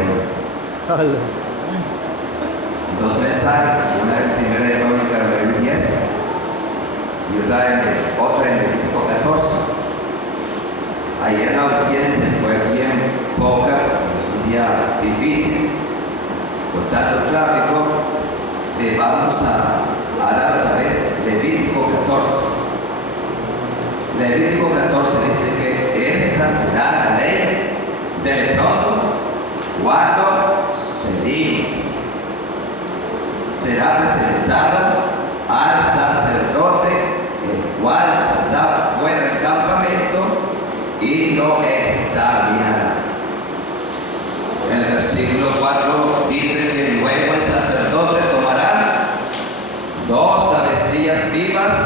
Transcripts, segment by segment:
hoy. Dos mensajes, una en 1 de Crónicas 9:10 y otra en Levítico 14. Ayer la audiencia fue bien poca, es un día difícil, con tanto tráfico. Le vamos a dar otra vez Levítico 14. Levítico 14 dice que esta será la ley del leproso cuando se limpie. Será presentada al sacerdote, el cual saldrá fuera del campamento y lo examinará. El versículo 4 dice que luego el sacerdote tomará 2 avecillas vivas,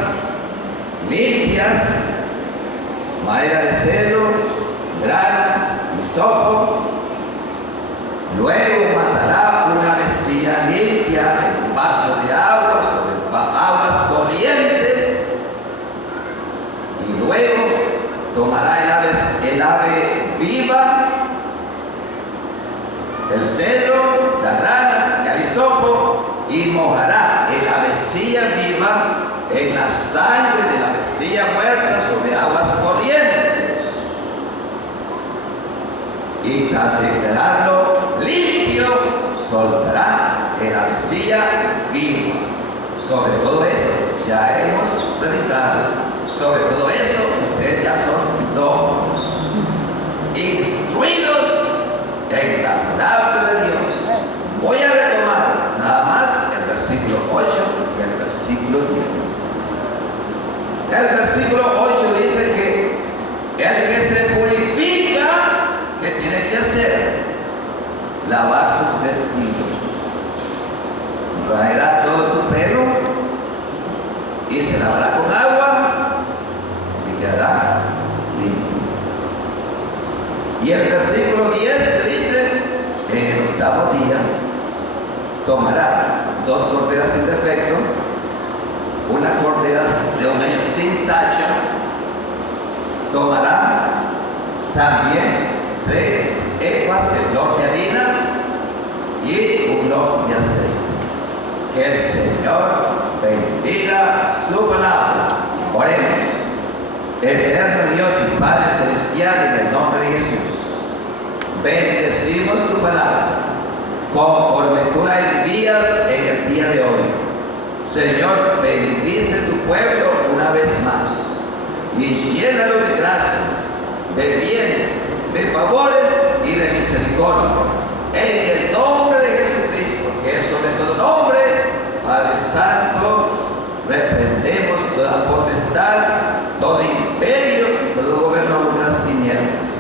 limpias, madera de cedro, grano, hisopo. Luego matará una avecilla limpia en un vaso de agua sobre aguas corrientes. Y luego tomará el ave viva, el cedro, la grana, el hisopo, y mojará el avecilla viva en la sangre de la avecilla muerta sobre aguas corrientes. Y tras declararlo limpio, soltará el avecilla viva. Sobre todo eso ya hemos predicado. Sobre todo eso ustedes ya son todos instruidos en la palabra de Dios. Voy a retomar nada más el versículo 8 y el versículo 10. El versículo 8 dice que el que se purifica, ¿qué tiene que hacer? Lavar sus vestidos, raerá todo su pelo y se lavará con agua y quedará limpio. Y el versículo 10 le dice: en el 8º día tomará 2 corderas sin defecto, una cordera de 1 año sin tacha, tomará también 3 efas de flor de harina y un lote de aceite. Que el Señor bendiga su palabra. Oremos. Eterno Dios y Padre Celestial, en el nombre de Jesús, bendecimos tu palabra conforme tú la envías en el día de hoy. Señor, bendice tu pueblo una vez más y llénalo de gracia, de bienes, de favores y de misericordia. En el nombre de Jesucristo, que es sobre todo nombre, Padre Santo, reprendemos toda potestad, todo imperio y todo gobierno de las tinieblas.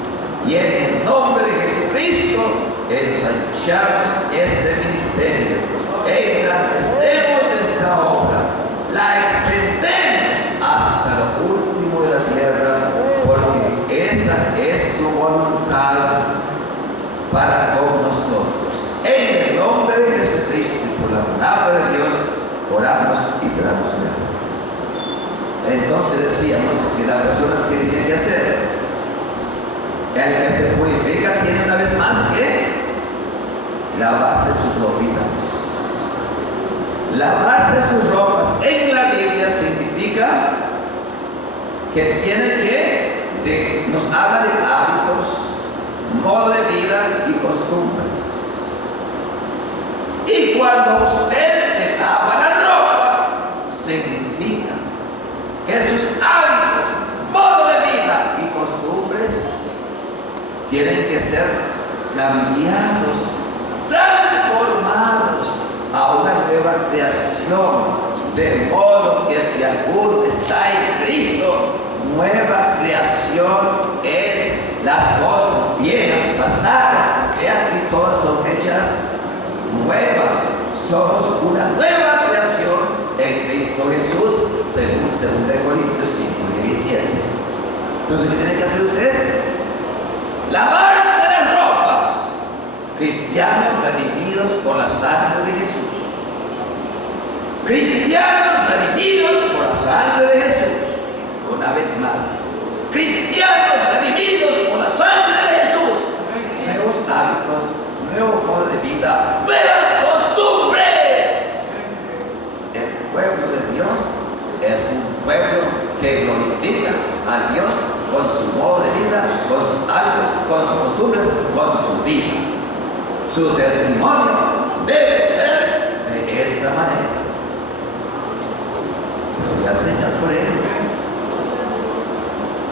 Y en el nombre de Jesucristo, ensanchamos este ministerio, engrandecemos esta obra, la extendemos hasta lo último de la tierra, porque esa es tu voluntad para con nosotros. En el nombre de Jesucristo y por la palabra de Dios, oramos y te damos gracias. Entonces decíamos que la persona que tiene que hacer, el que se purifica, tiene una vez más que lavarse sus ropitas. Lavarse sus ropas en la Biblia significa que tiene que, nos habla de hábitos, modo de vida y costumbres. Y cuando usted se lava la ropa, significa que sus hábitos, modo de vida y costumbres tienen que ser cambiados, transformados a una nueva creación, de modo que si alguno está en Cristo, nueva creación es: las cosas viejas pasaron, que aquí todas son hechas nuevas. Somos una nueva creación en Cristo Jesús, según 2 Corintios 5:17. Entonces, ¿qué tiene que hacer usted? Lavarse las ropas. Cristianos redimidos por la sangre de Jesús. Cristianos redimidos por la sangre de Jesús. Una vez más, cristianos redimidos por la sangre de Jesús. Nuevos hábitos, nuevo vida nuevas costumbres. El pueblo de Dios es un pueblo que glorifica a Dios con su modo de vida, con sus hábitos, con sus costumbres, con su vida. Su testimonio debe ser de esa manera. Gloria al Señor por ello.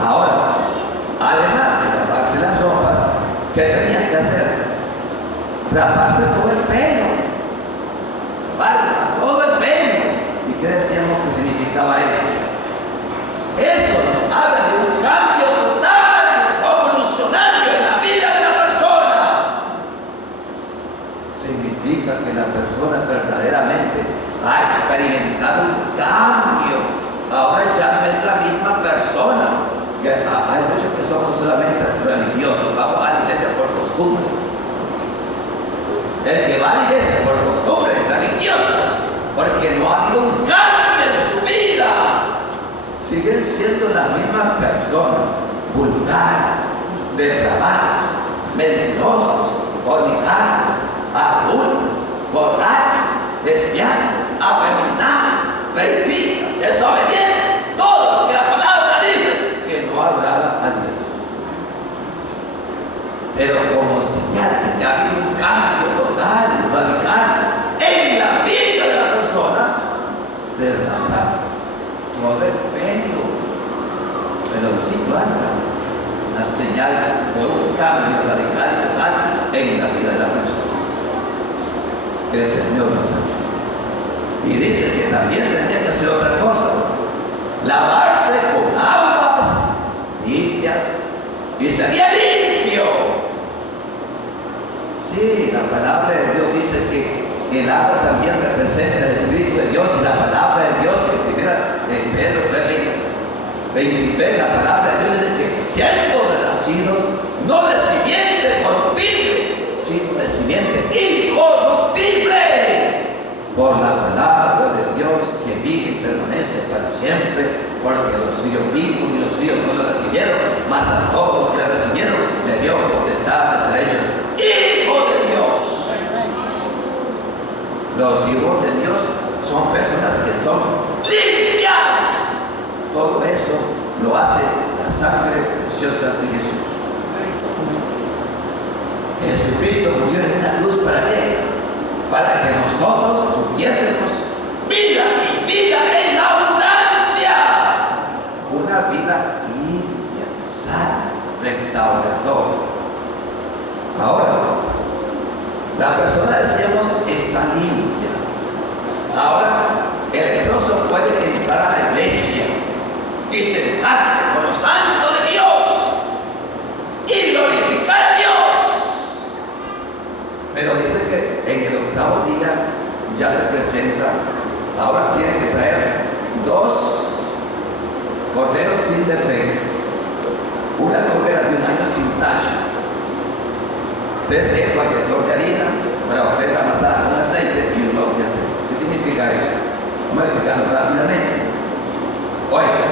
Ahora, además de lavarse las ropas, ¿qué tenían que hacer? Raparse todo el pelo, barba, todo el pelo. ¿Y qué decíamos que significaba eso? Eso nos habla de un cambio total, evolucionario en la vida de la persona. Significa que la persona verdaderamente ha experimentado un cambio. Ahora ya no es la misma persona. Hay muchos que somos solamente religiosos, vamos a la iglesia por costumbre. El que va a la iglesia por costumbre es religioso, porque no ha habido un cambio en su vida. Siguen siendo las mismas personas, vulgares, depravados, mentirosos, fornicarios, adultos, borrachos, lesbianos, afeminados, rentistas, desobedientes, todo lo que la palabra dice que no agrada a Dios. Pero como señal de que ha habido un cambio total, radical en la vida de la persona, se rapa todo el pelo, peloncito anda, una señal de un cambio radical y total en la vida de la persona. Que el Señor nos ayude. Y dice que también tenía que hacer otra cosa, lavarse con aguas limpias y sería limpio. Sí, la palabra de Dios dice que el agua también representa el Espíritu de Dios, y la palabra de Dios, que primera en Pedro 3:23, la palabra de Dios dice que siendo renacido no de simiente corruptible, sino de simiente incorruptible, por la palabra de Dios que vive y permanece para siempre, porque los suyos vivos y los suyos no lo recibieron, mas a todos los que la recibieron le dio potestad de ser hechos hijos de Dios. Los hijos de Dios son personas que son limpias. Todo eso lo hace la sangre preciosa de Jesús. Jesucristo murió en una cruz, ¿para qué? Para que nosotros tuviésemos vida y vida en abundancia. Una vida limpia, sana, restauradora. Ahora, la persona, decíamos, está limpia. Ahora, el leproso puede entrar a la iglesia y sentarse con los santos de Dios y glorificar a Dios. Pero dice que en el octavo día ya se presenta. Ahora tiene que traer 2 corderos sin defecto, una cordera de 1 año sin tacha, 3 efas de flor de harina para ofrenda amasada con aceite y un lote de aceite. ¿Qué significa eso? Vamos a explicarlo rápidamente. Oiga,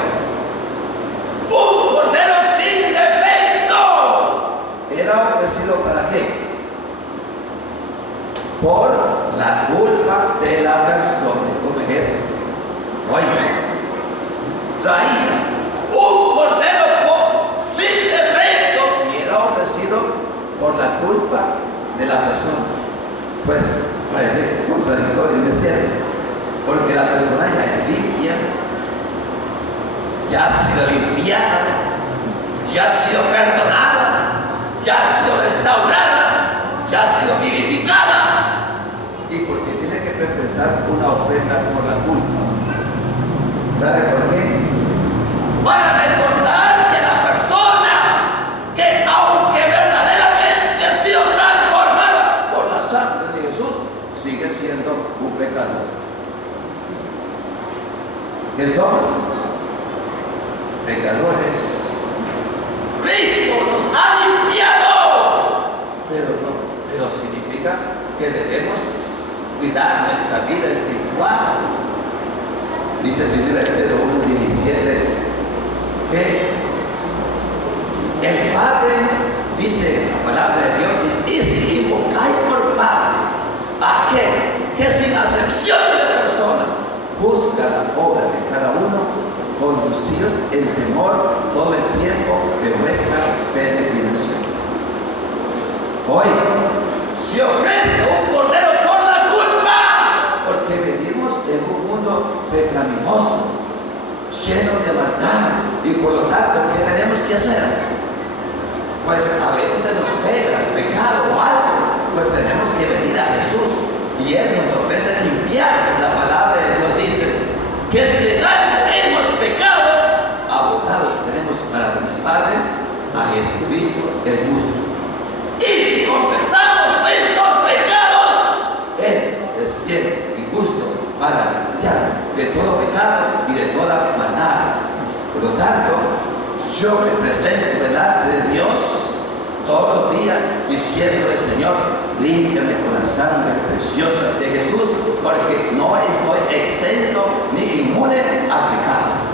un cordero sin defecto era ofrecido ¿para qué? Por la culpa de la persona. ¿Cómo es eso? Oiga, traía un cordero sin defecto y era ofrecido por la culpa de la persona. Pues parece contradictorio, ¿no es cierto? Porque la persona ya es limpia, ya ha sido limpiada, ya ha sido perdonada, ya ha sido restaurada, ya ha sido vivificada. ¿Y por qué tiene que presentar una ofrenda por la culpa? ¿Sabe por qué? Para recordarle a la persona que aunque verdaderamente ha sido transformada por la sangre de Jesús, sigue siendo un pecador. ¿Qué somos? Pecadores. Cristo nos ha limpiado. Pero significa que debemos cuidar nuestra vida espiritual. Dice 1 Pedro 1:17 que el Padre, dice la palabra de Dios, y si invocáis por Padre Se ofrece un cordero por la culpa, porque vivimos en un mundo pecaminoso, lleno de maldad, y por lo tanto, ¿qué tenemos que hacer? Pues a veces se nos pega el pecado o algo, pues tenemos que venir a Jesús y Él nos ofrece limpiar. La palabra de Dios dice que si en algo hemos pecado, abogados tenemos para con el Padre, a Jesucristo el justo. Y si confesamos nuestros pecados, Él es fiel y justo para limpiar de todo pecado y de toda maldad. Por lo tanto, yo me presento delante de Dios todos los días diciéndole: Señor, límpiame con la sangre preciosa de Jesús, porque no estoy exento ni inmune al pecado.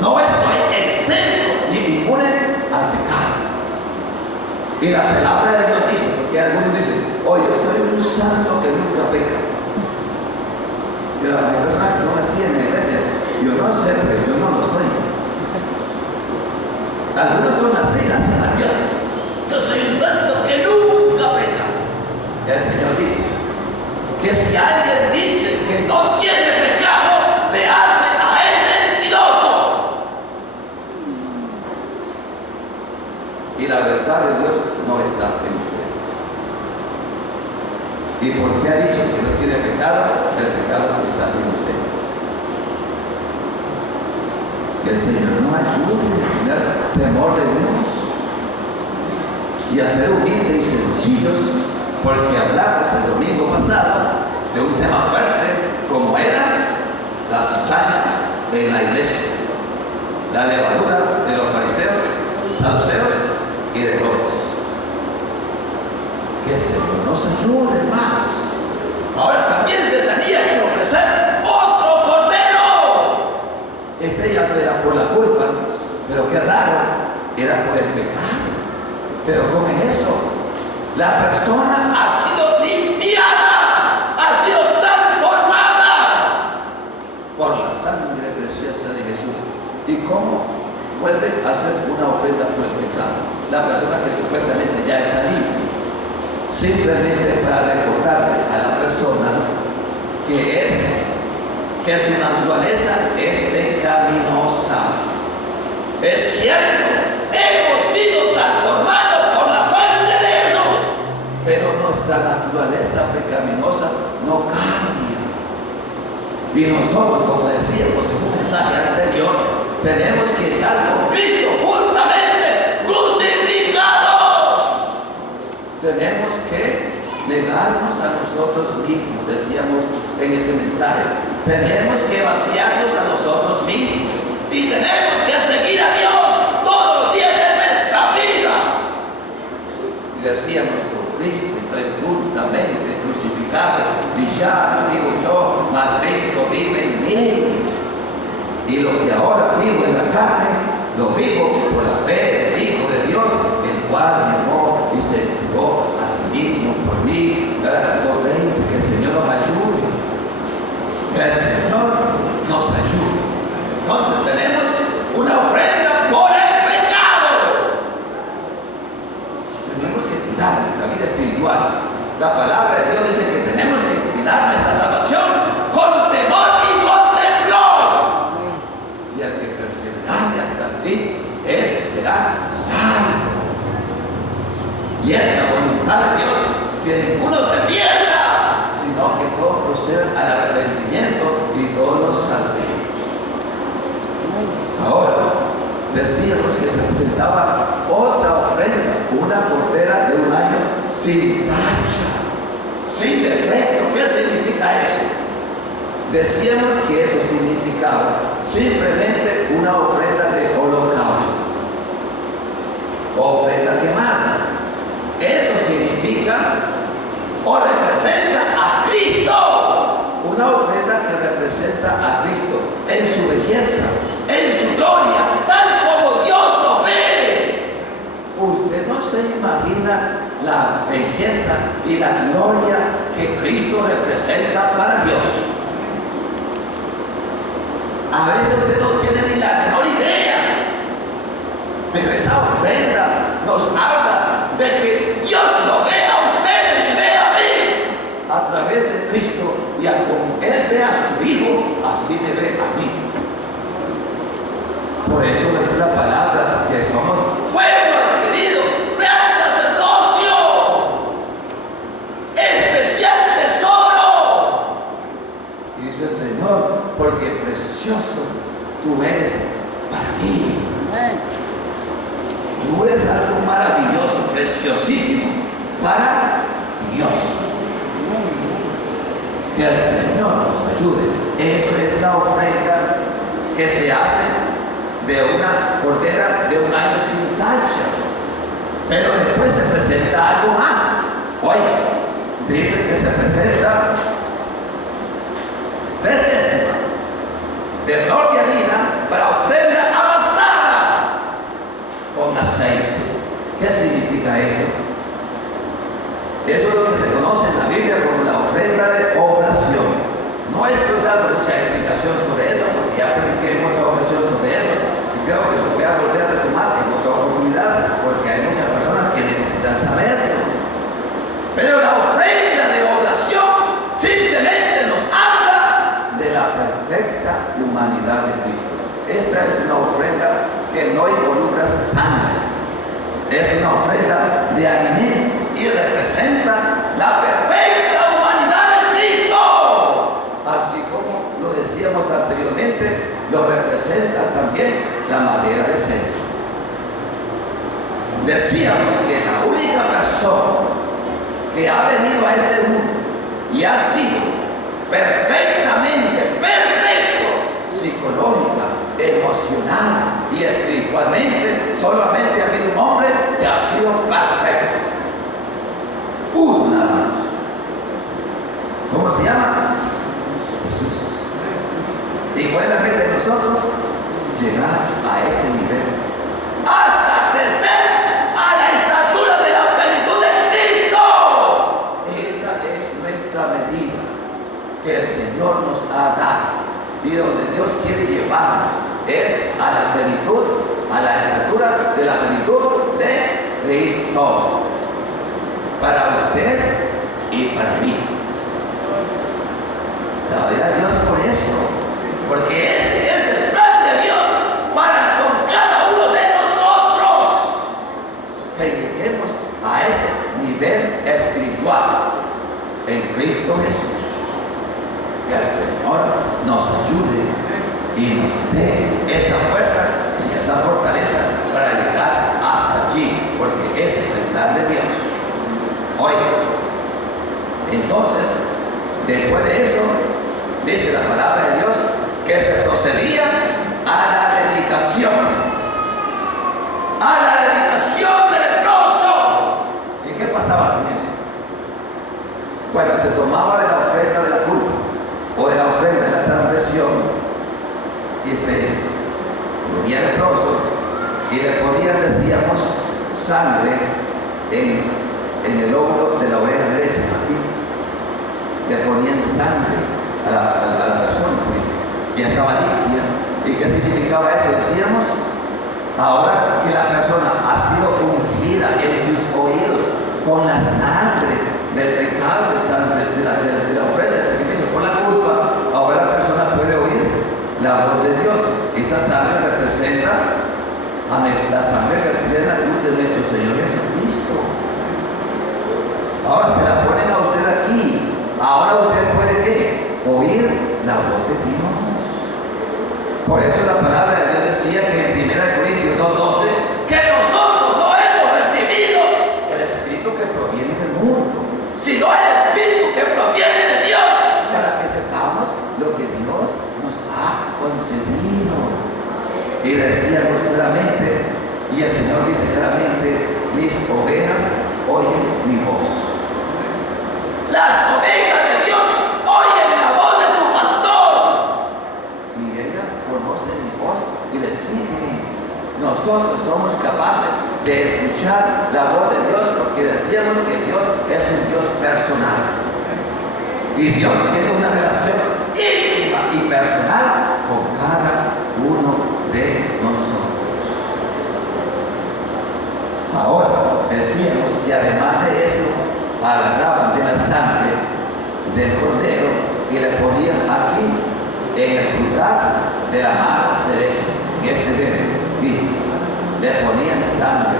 No estoy exento ni inmune al pecado. Y la palabra de Dios dice, porque algunos dicen: oh, yo soy un santo que nunca peca. Pero hay personas que son así en la iglesia. Yo no sé, pero yo no lo soy. Algunos son así, gracias a Dios. Yo soy un santo que nunca peca. El Señor dice que si alguien dice que no tiene pecado, le hace a él mentiroso. Y la verdad de Dios no está en usted. ¿Y por qué ha dicho que no tiene pecado? El pecado está en usted. Que el Señor nos ayude a tener temor de Dios y a ser humildes y sencillos, porque hablamos el domingo pasado de un tema fuerte como era la cizaña en la iglesia, la levadura de los fariseos, saduceos y de todos. Que el Señor nos ayude, hermanos. Ahora también se tenía que ofrecer otro cordero. Este ya no era por la culpa, pero qué raro, era por el pecado. Pero ¿cómo es eso? La persona ha sido limpiada, ha sido transformada por la sangre preciosa de Jesús. ¿Y cómo vuelve a hacer una ofrenda por el pecado? La persona que supuestamente ya está limpia, simplemente para recordarle a la persona que su naturaleza es pecaminosa. Es cierto, hemos sido transformados por la sangre de Jesús, pero nuestra naturaleza pecaminosa no cambia. Y nosotros, como decíamos en un mensaje anterior, tenemos que estar con Cristo juntamente crucificados. Tenemos que negarnos a nosotros mismos, decíamos en ese mensaje. Tenemos que vaciarnos a nosotros mismos y tenemos que seguir a Dios todos los días de nuestra vida. Y decíamos: con Cristo estoy juntamente crucificado, y ya no vivo yo, mas Cristo vive en mí. Y lo que ahora vivo en la carne, lo vivo por la fe del Hijo de Dios, el cual me amó y se entregó a sí mismo por mí. Que el Señor nos ayude. Que el Señor nos ayude. Entonces tenemos una ofrenda por el pecado. Tenemos que cuidar nuestra vida espiritual. La palabra de Dios dice que tenemos que cuidar nuestra salvación con temor y con temblor. Y el que perseverare hasta el fin, ese será salvo. Y es la voluntad de Dios que ninguno se pierda, sino que todos procedan al arrepentimiento y todos nos salvemos. Ahora, decíamos que se presentaba otra ofrenda, una cordera de un año sin tacha, sin defecto. ¿Qué significa eso? Decíamos que eso significaba simplemente una ofrenda de holocausto, ofrenda quemada. Eso significa o representa a Cristo, una ofrenda que representa a Cristo en su belleza, en su gloria, tal como Dios lo ve. Usted no se imagina la belleza y la gloria que Cristo representa para Dios. A veces usted no tiene ni la menor idea, pero esa ofrenda no eso es la palabra que somos pueblo adquirido, real sacerdocio, especial tesoro. Y dice el Señor, porque precioso tú eres para mí. Tú eres algo maravilloso, preciosísimo para Dios. Que el Señor nos ayude. Eso es la ofrenda que se hace de una cordera de un año sin tacha. Pero después se presenta algo más. Oye, dice que se presenta 3 décimas de flor de harina para ofrenda amasada con aceite. ¿Qué significa eso? Eso es lo que se conoce en la Biblia como la ofrenda de oblación. No estoy dando mucha explicación sobre eso porque ya prediqué en otra ocasión sobre eso y creo que lo voy a volver a retomar en otra oportunidad porque hay muchas personas que necesitan saberlo. Pero la ofrenda de oblación simplemente nos habla de la perfecta humanidad de Cristo. Esta es una ofrenda que no involucra sangre, es una ofrenda de alimento y representa la perfecta humanidad de Cristo. Así como lo decíamos anteriormente, lo representa también la madera de cedro. Decíamos que la única persona que ha venido a este mundo y ha sido perfectamente perfecto, psicológica, emocional y espiritualmente, solamente ha habido un hombre que ha sido perfecto. Una más. ¿Cómo se llama? Jesús. ¿Y cuál es la meta de nosotros? Llegar a ese nivel hasta crecer a la estatura de la plenitud de Cristo. Esa es nuestra medida que el Señor nos ha dado y donde Dios quiere llevarnos es a la plenitud, a la estatura de la plenitud de Cristo. Para usted y para mí. Gloria a Dios por eso, porque ese es el plan de Dios para con cada uno de nosotros, que lleguemos a ese nivel espiritual en Cristo Jesús. Que el Señor nos ayude y nos dé esa fuerza y esa fortaleza para llegar hasta allí, porque ese es el plan de Dios. Hoy, entonces, después de eso, dice la palabra de Dios que se procedía a la dedicación del leproso. ¿Y qué pasaba con eso? Bueno, se tomaba de la ofrenda de la culpa o de la ofrenda de la transgresión y se ponía el leproso y le ponían, decíamos, sangre en el hombro de la oreja derecha, aquí, le ponían sangre a la persona, ya estaba limpia. ¿Y qué significaba eso? Decíamos, ahora que la persona ha sido ungida en sus oídos con la sangre del pecado, de la ofrenda, del sacrificio por la culpa, ahora la persona puede oír la voz de Dios. Esa sangre representa la sangre que tiene la cruz de nuestro Señor Jesucristo. Ahora se la ponen a usted aquí. Ahora usted puede ¿qué? Oír la voz de Dios. Por eso la palabra de Dios decía que en 1 Corintios 2:12 que nosotros no hemos recibido el Espíritu que proviene del mundo, sino el Espíritu que proviene de Dios, para que sepamos lo que Dios nos ha concedido. Y decíamos claramente, y el Señor dice claramente, mis ovejas oyen mi voz. Las ovejas de Dios oyen la voz de su pastor y ella conoce mi voz y le sigue. Nosotros somos capaces de escuchar la voz de Dios porque decíamos que Dios es un Dios personal y Dios tiene una relación íntima y personal con cada uno de nosotros. Ahora decíamos que además de eso agarraban de la sangre del cordero y le ponían aquí en el pulgar de la mano derecha, en este dedo. le ponían sangre.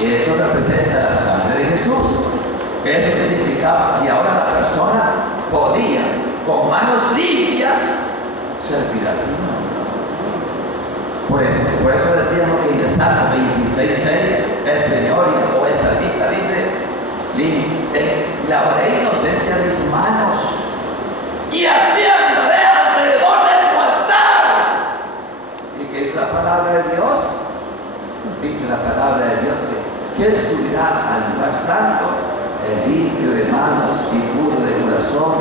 Eso representa la sangre de Jesús. Eso significaba que ahora la persona podía, con manos limpias, servir al Señor. Por eso decíamos que en el Salmo 26:6 el Señor o el salmista dice: lavaré inocencia en mis manos y así andaré alrededor de tu altar. ¿Y qué es la palabra de Dios? Dice la palabra de Dios que ¿quién subirá al lugar santo? El limpio de manos y puro de corazón,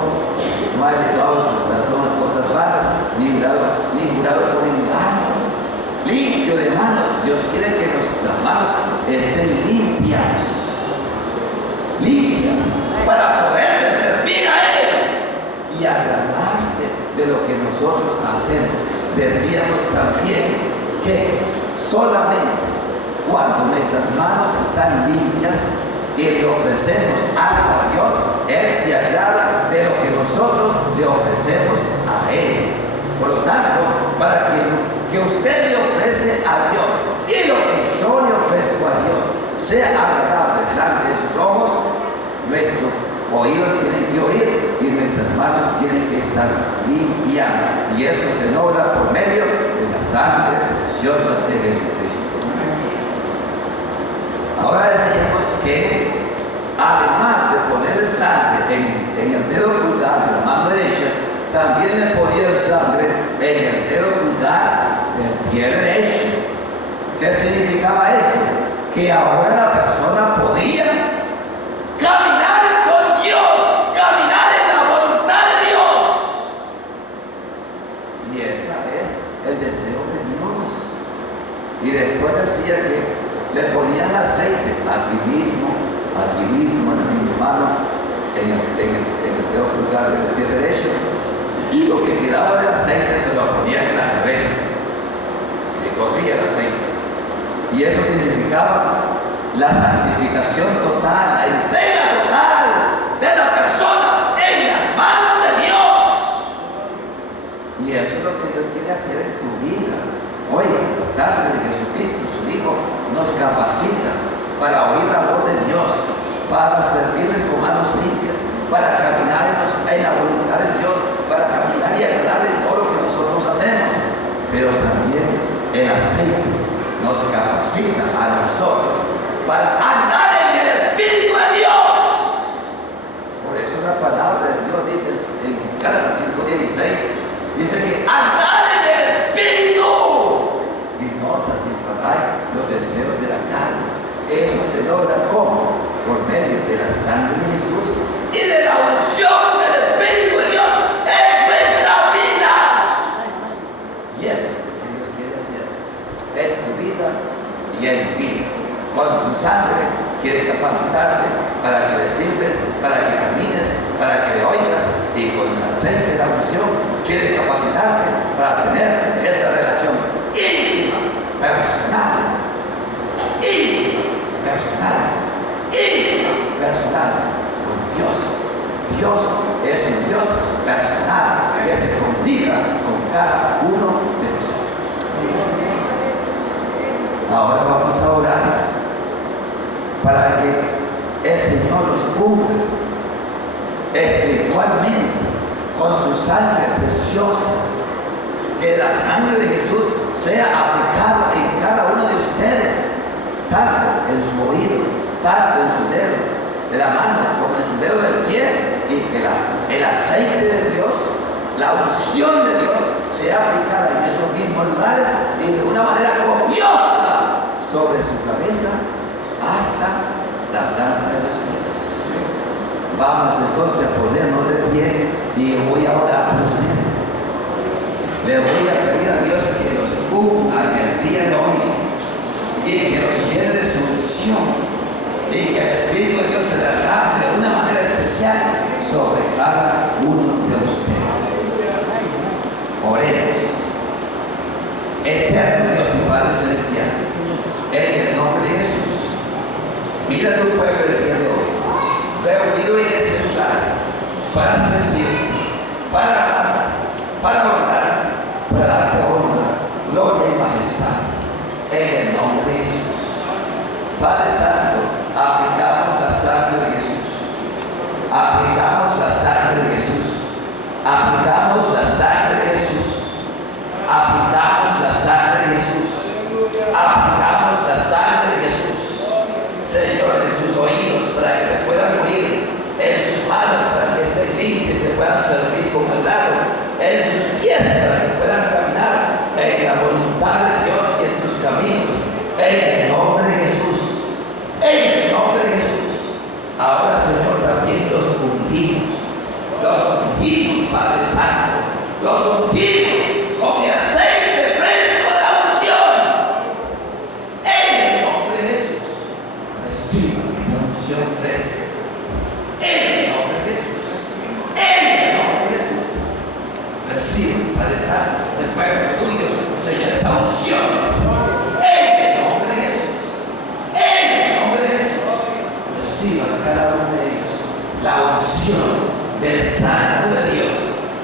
no ha elevado su corazón en cosas vanas, ni jurado con engaño. Limpio de manos. Dios quiere que nuestras manos estén limpias, para poderle servir a Él y agradarse de lo que nosotros hacemos. Decíamos también que solamente cuando nuestras manos están limpias y le ofrecemos algo a Dios, Él se agrada de lo que nosotros le ofrecemos a Él. Por lo tanto, para que usted le ofrece a Dios y lo que yo le ofrezco a Dios sea agradable delante de sus ojos, nuestros oídos tienen que oír y nuestras manos tienen que estar limpias. Y eso se logra por medio de la sangre preciosa de Jesucristo. Ahora decimos que además de ponerle sangre en el dedo pulgar de la mano derecha, también le ponían sangre en el dedo pulgar del pie derecho. ¿Qué significaba eso? Que ahora la persona podía caminar con Dios, caminar en la voluntad de Dios. Y ese es el deseo de Dios. Y después decía que le ponían aceite aquí mismo en mi mano, en el dedo pulgar del pie derecho, y lo que quedaba del aceite se lo ponían en la cabeza, le corría el aceite. Y eso significaba la santificación total, la entrega total de la persona en las manos de Dios. Y eso es lo que Dios quiere hacer en tu vida. Hoy, la sangre de Jesucristo, su Hijo, nos capacita para oír la voz de Dios, para servirle con manos limpias, para caminar en la voluntad de Dios, para caminar y agradar en todo lo que nosotros hacemos. Pero también el aceite nos capacita a nosotros para andar en el Espíritu de Dios. Por eso la palabra de Dios dice en Gálatas 5:16, dice que andad en el Espíritu y no satisfagáis los deseos de la carne. Eso se logra ¿cómo? Por medio de la sangre de Jesús y de la unción del Espíritu de Dios en nuestras vidas. Y eso es lo que Dios quiere hacer en tu vida y en mi vida. Con su sangre quiere capacitarte para que le sirves, para que camines, para que le oigas, y con el aceite de la unción quiere capacitarte para tener esta relación íntima, personal con Dios. Dios es un Dios personal que se comunica con cada uno de nosotros. Ahora vamos a orar para que el Señor los cubra espiritualmente con su sangre preciosa, que la sangre de Jesús sea aplicada en cada uno de ustedes, tanto en su oído, tanto en su dedo de la mano como en su dedo del pie, y que el aceite de Dios, la unción de Dios sea aplicada en esos mismos lugares y de una manera copiosa sobre su cabeza hasta la planta de los pies. Vamos entonces a ponernos de pie y voy a orar por ustedes. Le voy a pedir a Dios que los cubra en el día de hoy y que los llene de su unción y que el Espíritu de Dios se derrame de una manera especial sobre cada uno de ustedes. Oremos. Eterno Dios y Padre Celestial, en el nombre de Jesús, mira a tu pueblo el día de hoy, reunido en este lugar, para servir, para amar, para honrar, para darte honra, gloria y majestad, en el nombre unción fresca. En el nombre de Jesús. En el nombre de Jesús. Recibe, Padre Santo, del pueblo tuyo, Señor, esa unción. En el nombre de Jesús. En el nombre de Jesús. Reciban cada uno de ellos la unción del Santo de Dios.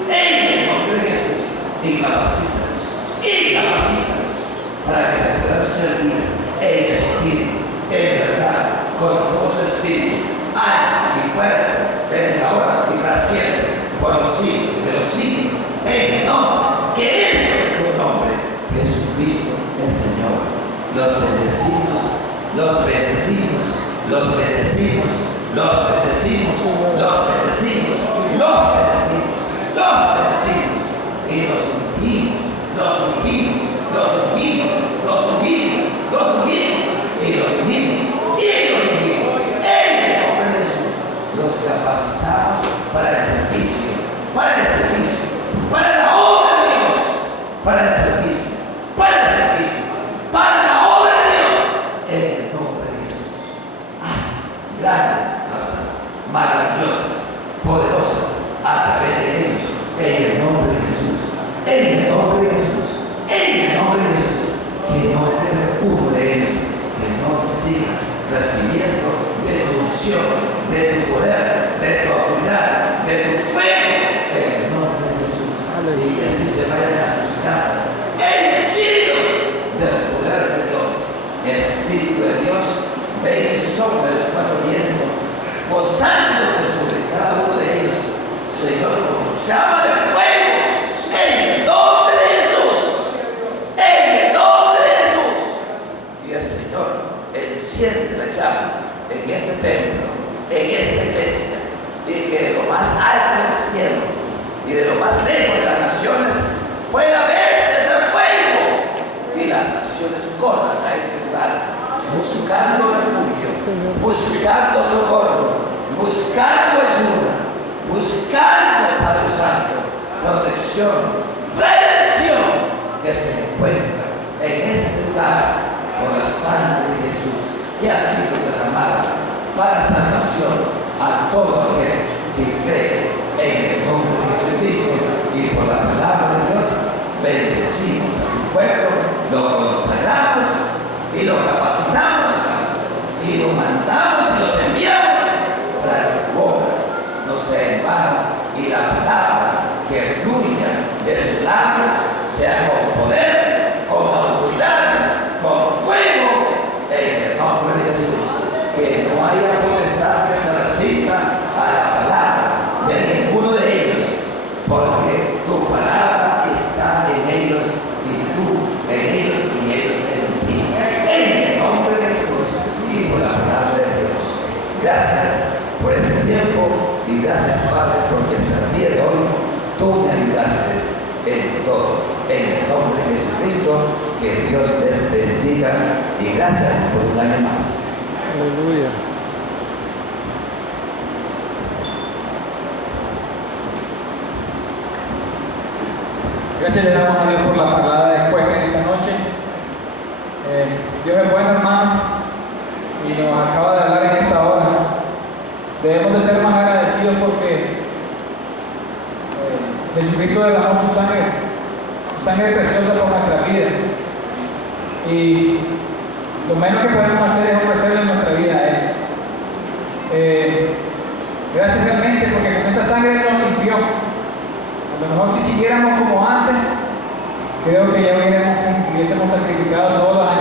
En el nombre de Jesús. Y capacítalos. Y capacítalos para que te puedan servir en espíritu, en verdad, con todo su espíritu, alma y cuerpo, desde ahora y para siempre, por los siglos de los siglos, en el nombre que es tu nombre, Jesucristo el Señor. Los bendecimos, los bendecimos, los bendecimos, los bendecimos, los bendecimos, los bendecimos, los bendecimos, y los ungimos, los ungimos, los ungimos, los ungimos, los ungimos, y los ungimos, y los ungimos, en el nombre de Jesús. Los capacitamos para el servicio, para el servicio, para la obra de Dios, para el servicio, para el servicio, para la obra de Dios, en el nombre de Jesús. Haz grandes cosas, maravillosas, poderosas, a través de ellos, en el nombre de Jesús, en el nombre de Jesús, en el nombre de Jesús. Que no quede uno de ellos que no siga recibiendo de tu unción, de tu poder, de tu autoridad, de tu fuego, en el nombre de Jesús. Y que así se vayan a sus casas, henchidos del poder de Dios. El Espíritu de Dios ven y sopla de los cuatro vientos, posándote sobre cada uno de ellos, Señor, como llama de fuego, en el nombre de Jesús. En el nombre de Jesús. Y el Señor enciende la llama en este templo, en esta iglesia, y que de lo más alto del cielo y de lo más lejos de las naciones pueda verse ese fuego, y las naciones corran a este lugar buscando refugio, buscando socorro, buscando ayuda, buscando el Padre Santo, protección, redención, que se encuentra en este lugar por la sangre de Jesús, que ha sido derramada para salvación a todo aquel que cree en el nombre de Jesucristo. Y por la palabra de Dios bendecimos a tu pueblo, lo consagramos y lo capacitamos y lo mandamos y los enviamos para que tu obra no sea en vano, y la palabra que fluya de sus labios sea con poder, con autoridad, con fuego, en el nombre de Jesús. Que no haya potestad que se resista a la palabra de ninguno de ellos, porque tu palabra está en ellos y tú en ellos y ellos en ti. En el nombre de Jesús y por la palabra de Dios. Gracias por este tiempo y gracias, Padre, porque en el día de hoy tú me ayudaste en todo. En el nombre de Jesucristo, que Dios les bendiga y gracias por un año más. Aleluya. Gracias le damos a Dios por la palabra expuesta en esta noche. Dios es bueno, hermano, y nos acaba de hablar en esta hora. Debemos de ser más agradecidos porque Jesucristo derramó su sangre preciosa por nuestra vida. Y lo menos que podemos hacer es ofrecerle nuestra vida a Él. Gracias realmente porque con esa sangre Él nos limpió. A lo mejor si siguiéramos como antes, creo que ya hubiésemos sacrificado todos los años